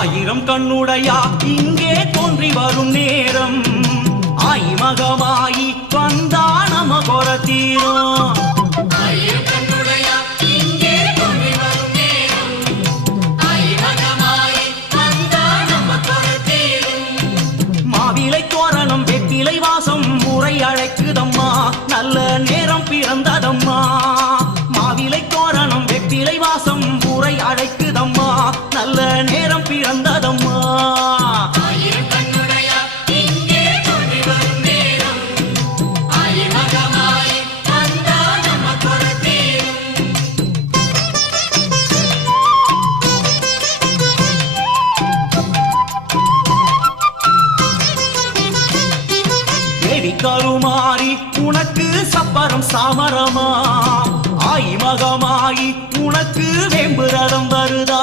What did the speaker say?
ஆயிரம் கண்ணுடையா இங்கே தோன்றி வரும் நேரம் ஆயி மகமாயி வந்தா நம கொர தீரும் மாவிலை தோரணம் வெற்றிலை வாசம் முறை அழைக்குதம்மா நல்ல நேரம் பிறந்ததம்மா மாவிலை தோரணம் வெற்றிலை வாசம் முறை அழைக்குதம்மா நல்ல நேரம் பிறந்ததம்மா கருமாறி உனக்கு சப்பரம் சாமரமா ஆயி மகமாயி உனக்கு வேம்புரதம் வருதா